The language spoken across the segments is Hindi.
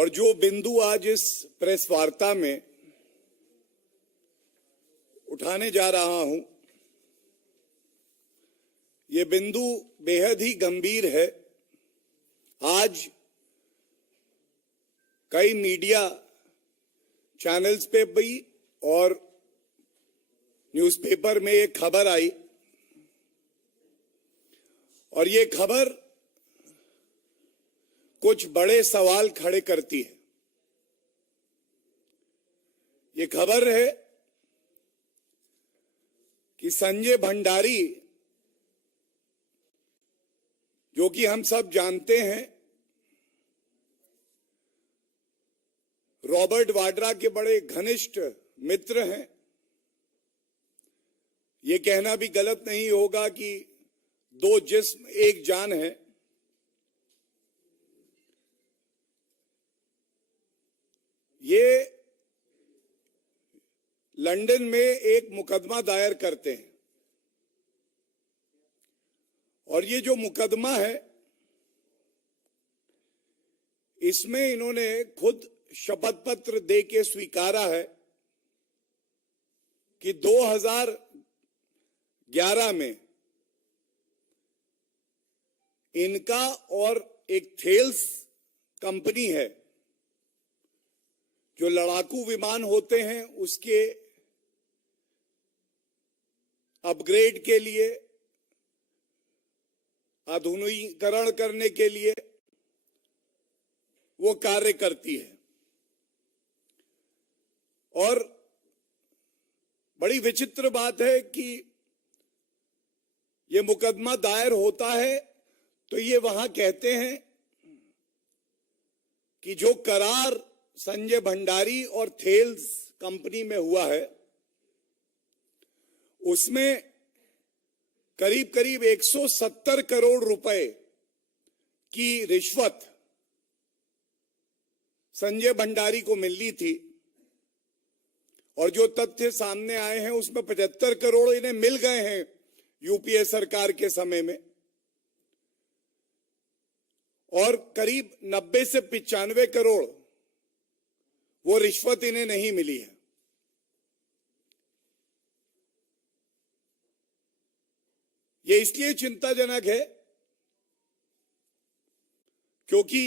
और जो बिंदु आज इस प्रेस वार्ता में उठाने जा रहा हूं, ये बिंदु बेहद ही गंभीर है। आज कई मीडिया चैनल्स पे भी और न्यूज़पेपर में एक खबर आई और ये खबर कुछ बड़े सवाल खड़े करती है। ये खबर है कि संजय भंडारी, जो कि हम सब जानते हैं रॉबर्ट वाड्रा के बड़े घनिष्ठ मित्र हैं, ये कहना भी गलत नहीं होगा कि दो जिस्म एक जान है। ये लंदन में एक मुकदमा दायर करते हैं और ये जो मुकदमा है इसमें इन्होंने खुद शपथ पत्र दे के स्वीकारा है कि 2011 में इनका और एक थेल्स कंपनी है जो लड़ाकू विमान होते हैं उसके अपग्रेड के लिए, आधुनिकीकरण करने के लिए वो कार्य करती है। और बड़ी विचित्र बात है कि ये मुकदमा दायर होता है तो ये वहां कहते हैं कि जो करार संजय भंडारी और थेल्स कंपनी में हुआ है उसमें करीब करीब 170 करोड़ रुपए की रिश्वत संजय भंडारी को मिलनी थी और जो तथ्य सामने आए हैं उसमें 75 करोड़ इन्हें मिल गए हैं यूपीए सरकार के समय में और करीब 90 से 95 करोड़ वो रिश्वत इन्हें नहीं मिली है। ये इसलिए चिंताजनक है क्योंकि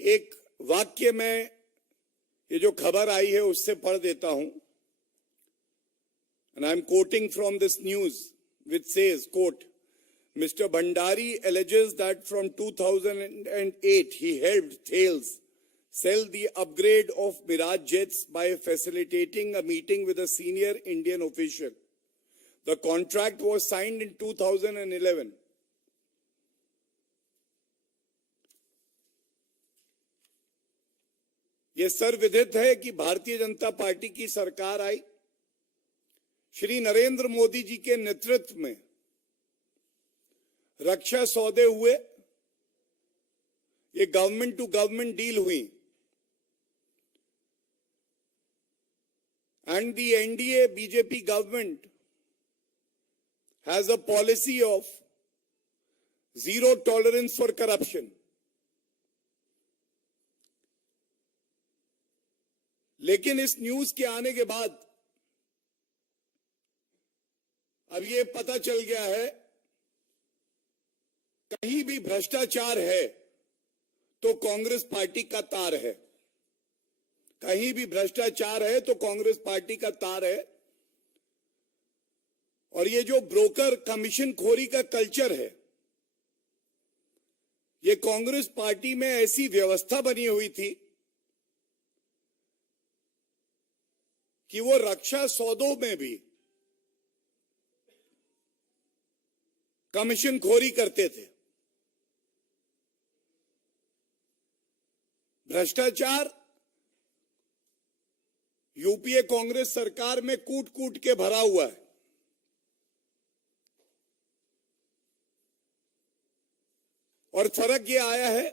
एक वाक्य में ये जो खबर आई है उससे पढ़ देता हूं, and I'm quoting from this news which says, quote, Mr. Bhandari alleges that from 2008 he helped Thales sell the upgrade of Mirage jets by facilitating a meeting with a senior Indian official. The contract was signed in 2011. ये सर्वविदित है कि भारतीय जनता पार्टी की सरकार आई, श्री नरेंद्र मोदी जी के नेतृत्व में रक्षा सौदे हुए, ये गवर्नमेंट टू गवर्नमेंट डील हुई and the NDA BJP government has a policy of zero tolerance for corruption. लेकिन इस न्यूज के आने के बाद अब ये पता चल गया है कहीं भी भ्रष्टाचार है तो कांग्रेस पार्टी का तार है, कहीं भी भ्रष्टाचार है तो कांग्रेस पार्टी का तार है। और ये जो ब्रोकर कमीशन खोरी का कल्चर है, ये कांग्रेस पार्टी में ऐसी व्यवस्था बनी हुई थी कि वो रक्षा सौदों में भी कमीशन खोरी करते थे। भ्रष्टाचार यूपीए कांग्रेस सरकार में कूट कूट के भरा हुआ है। और फर्क ये आया है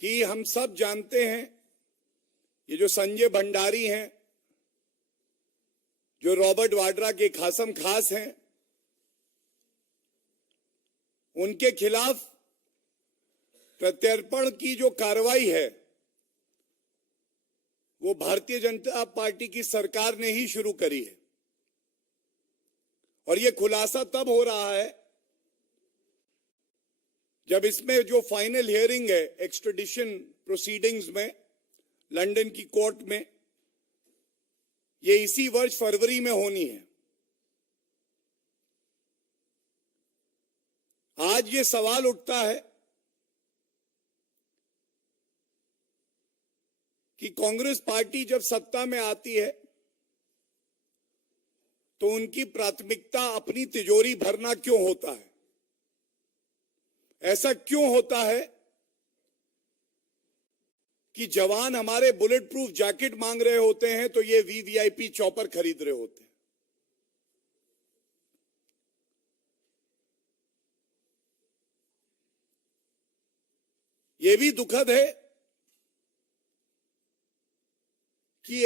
कि हम सब जानते हैं ये जो संजय भंडारी हैं, जो रॉबर्ट वाड्रा के खासम खास हैं, उनके खिलाफ प्रत्यर्पण की जो कार्रवाई है वो भारतीय जनता पार्टी की सरकार ने ही शुरू करी है। और ये खुलासा तब हो रहा है जब इसमें जो फाइनल हियरिंग है एक्स्ट्रेडिशन प्रोसीडिंग्स में लंदन की कोर्ट में, ये इसी वर्ष फरवरी में होनी है। आज ये सवाल उठता है कि कांग्रेस पार्टी जब सत्ता में आती है तो उनकी प्राथमिकता अपनी तिजोरी भरना क्यों होता है? ऐसा क्यों होता है कि जवान हमारे बुलेट प्रूफ जैकेट मांग रहे होते हैं तो ये वीवीआईपी चॉपर खरीद रहे होते हैं? ये भी दुखद है कि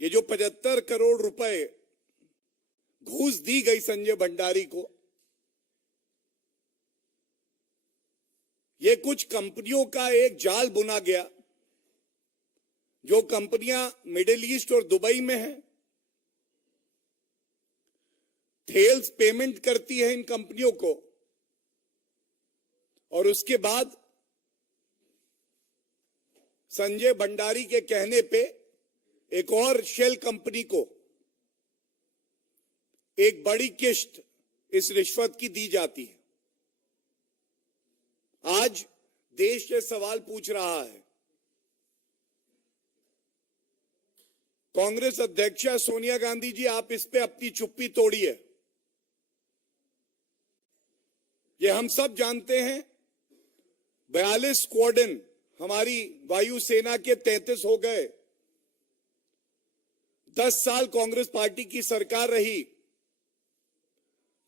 ये जो 75 करोड़ रुपए घूस दी गई संजय भंडारी को, ये कुछ कंपनियों का एक जाल बुना गया। जो कंपनियां मिडिल ईस्ट और दुबई में हैं, थेल्स पेमेंट करती है इन कंपनियों को और उसके बाद संजय भंडारी के कहने पे एक और शेल कंपनी को एक बड़ी किस्त इस रिश्वत की दी जाती है। आज देश ये सवाल पूछ रहा है, कांग्रेस अध्यक्षा सोनिया गांधी जी, आप इस पे अपनी चुप्पी तोड़िए। ये हम सब जानते हैं 42 स्क्वाड्रन हमारी वायुसेना के 33 हो गए। 10 साल कांग्रेस पार्टी की सरकार रही,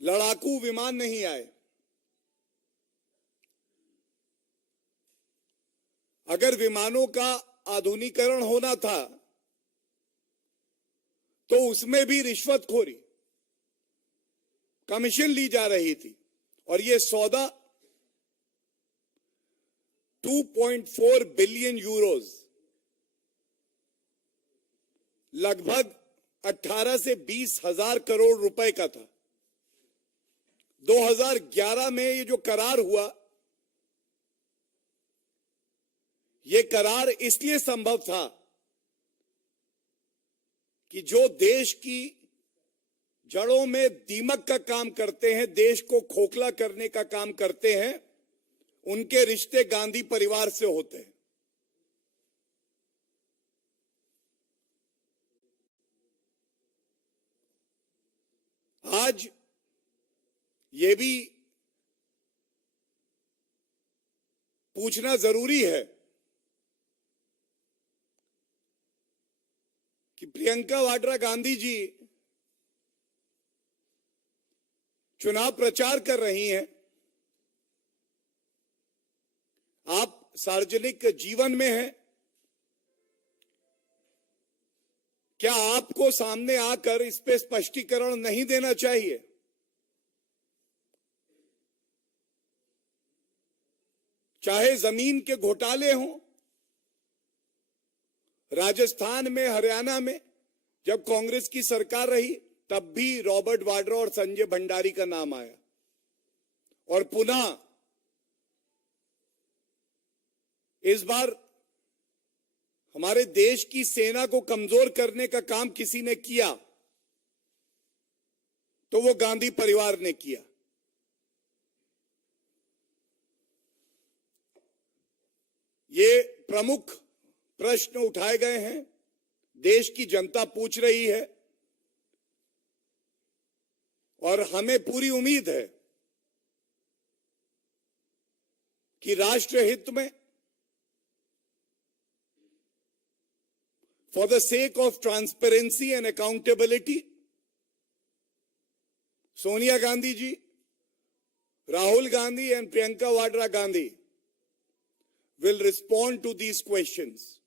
लड़ाकू विमान नहीं आए। अगर विमानों का आधुनिकीकरण होना था तो उसमें भी रिश्वतखोरी, कमीशन ली जा रही थी। और ये सौदा 2.4 बिलियन यूरोज, लगभग 18 से 20 हजार करोड़ रुपए का था। 2011 में ये जो करार हुआ, ये करार इसलिए संभव था कि जो देश की जड़ों में दीमक का काम करते हैं, देश को खोखला करने का काम करते हैं, उनके रिश्ते गांधी परिवार से होते हैं। आज ये भी पूछना जरूरी है कि प्रियंका वाड्रा गांधी जी चुनाव प्रचार कर रही हैं, आप सार्वजनिक जीवन में हैं, क्या आपको सामने आकर इस पे स्पष्टीकरण नहीं देना चाहिए? चाहे जमीन के घोटाले हों, राजस्थान में, हरियाणा में जब कांग्रेस की सरकार रही तब भी रॉबर्ट वाड्रा और संजय भंडारी का नाम आया। और पुनः इस बार हमारे देश की सेना को कमजोर करने का काम किसी ने किया तो वो गांधी परिवार ने किया। ये प्रमुख प्रश्न उठाए गए हैं, देश की जनता पूछ रही है और हमें पूरी उम्मीद है कि राष्ट्र हित में, for the sake of transparency and accountability, Sonia Gandhi ji, Rahul Gandhi and Priyanka Vadra Gandhi will respond to these questions.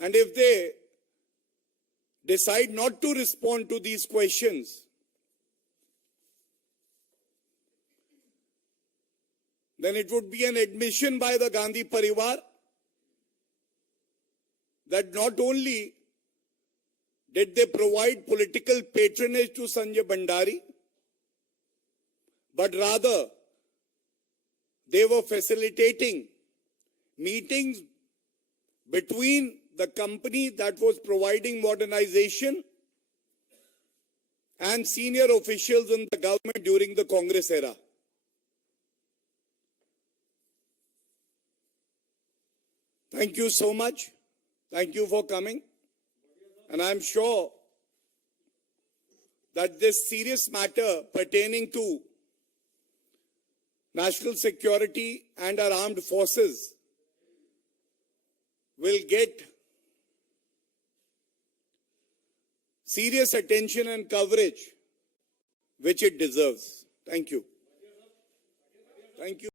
And if they decide not to respond to these questions, then it would be an admission by the Gandhi Parivar that not only did they provide political patronage to Sanjay Bhandari, but rather they were facilitating meetings between the company that was providing modernization and senior officials in the government during the Congress era. Thank you so much. Thank you for coming. And I'm sure that this serious matter pertaining to national security and our armed forces will get serious attention and coverage which it deserves. Thank you. Thank you.